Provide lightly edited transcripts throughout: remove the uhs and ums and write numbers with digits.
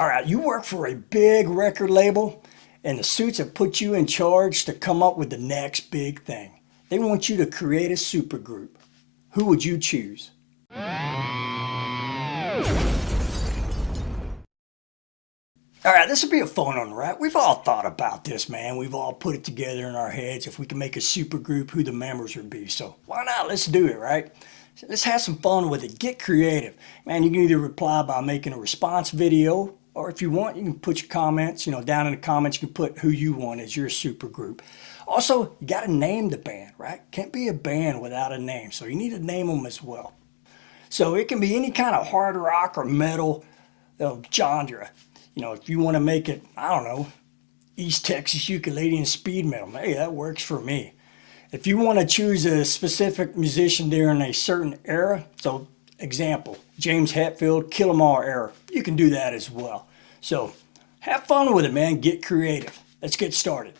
All right, you work for a big record label, and the suits have put you in charge to come up with the next big thing. They want you to create a supergroup. Who would you choose? All right, this will be a fun one, right? We've all thought about this, man. We've all put it together in our heads if we can make a supergroup, who the members would be. So why not? Let's do it, right? So let's have some fun with it. Get creative. Man, you can either reply by making a response video, or if you want, you can put your comments, down in the comments, you can put who you want as your supergroup. Also, you got to name the band, right? Can't be a band without a name, so you need to name them as well. So it can be any kind of hard rock or metal genre. If you want to make it, I don't know, East Texas ukulele and speed metal, hey, that works for me. If you want to choose a specific musician during a certain era, so example, James Hetfield, Kill 'Em All era, you can do that as well. So have fun with it, man. Get creative. Let's get started.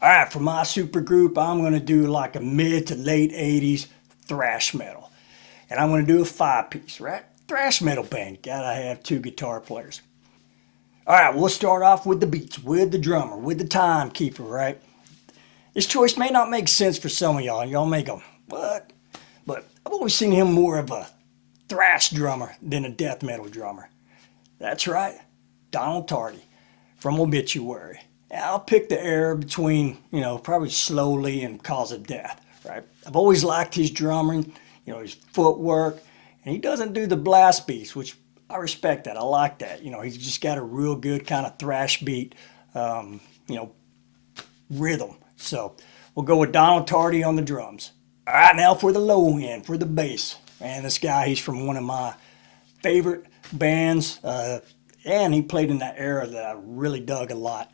All right, for my super group, I'm going to do like a mid to late 80s thrash metal. And I'm going to do a 5-piece, right? Thrash metal band. Gotta have 2 guitar players. All right, we'll start off with the beats, with the drummer, with the timekeeper, right? This choice may not make sense for some of y'all. Y'all may go, what? But I've always seen him more of a thrash drummer than a death metal drummer. That's right, Donald Tardy from Obituary. And I'll pick the era between, probably Slowly and Cause of Death, right? I've always liked his drumming, his footwork, and he doesn't do the blast beats, which I respect that. I like that. He's just got a real good kind of thrash beat, rhythm. So we'll go with Donald Tardy on the drums. All right, now for the low end, for the bass. Man, this guy, he's from one of my favorite bands, and he played in that era that I really dug a lot.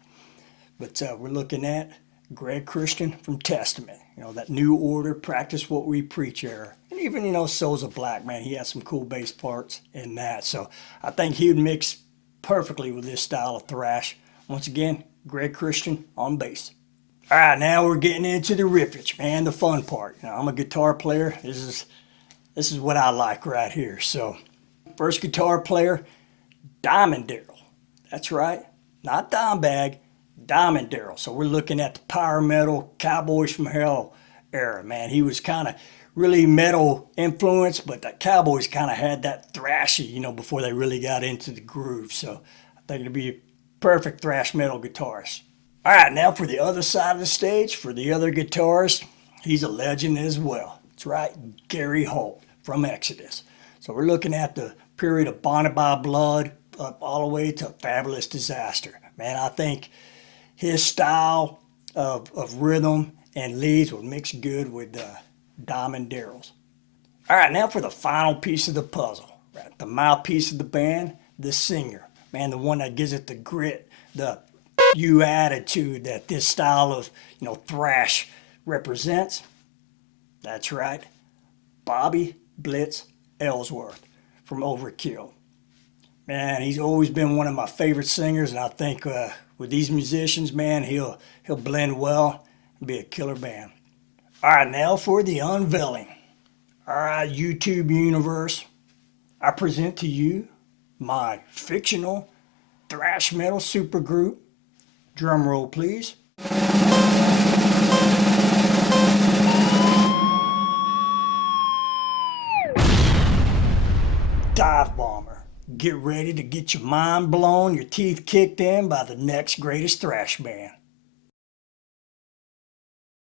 But we're looking at Greg Christian from Testament. That New Order, Practice What We Preach era. And even, Souls of Black, man, he has some cool bass parts in that. So I think he would mix perfectly with this style of thrash. Once again, Greg Christian on bass. All right, now we're getting into the riffage, man, the fun part. I'm a guitar player. This is what I like right here. So first guitar player, Diamond Daryl. That's right, not Dimebag, Diamond Daryl. So we're looking at the power metal Cowboys from Hell era, man. He was kind of really metal influenced, but the Cowboys kind of had that thrashy, before they really got into the groove. So I think it'd be a perfect thrash metal guitarist. All right, now for the other side of the stage, for the other guitarist, he's a legend as well. That's right, Gary Holt from Exodus. So we're looking at the period of Bonded by Blood up all the way to Fabulous Disaster. Man, I think his style of rhythm and leads would mix good with Diamond Daryl's. All right, now for the final piece of the puzzle, right? The mouthpiece of the band, the singer. Man, the one that gives it the grit, the you attitude that this style of, thrash represents. That's right, Bobby Blitz Ellsworth from Overkill. Man, he's always been one of my favorite singers, and I think with these musicians, man, he'll blend well and be a killer band. All right, now for the unveiling. All right, YouTube universe, I present to you my fictional thrash metal supergroup. Drum roll, please. Dive Bomber. Get ready to get your mind blown, your teeth kicked in by the next greatest thrash band.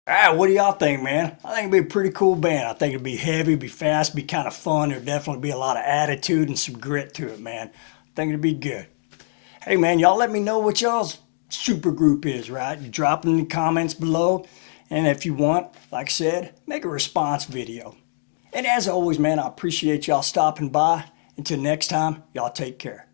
All right, what do y'all think, man? I think it'd be a pretty cool band. I think it'd be heavy, be fast, be kind of fun. There'd definitely be a lot of attitude and some grit to it, man. I think it'd be good. Hey, man, y'all let me know what y'all's super group is, right? You drop it in the comments below. And if you want, like I said, make a response video. And as always, man, I appreciate y'all stopping by. Until next time, y'all take care.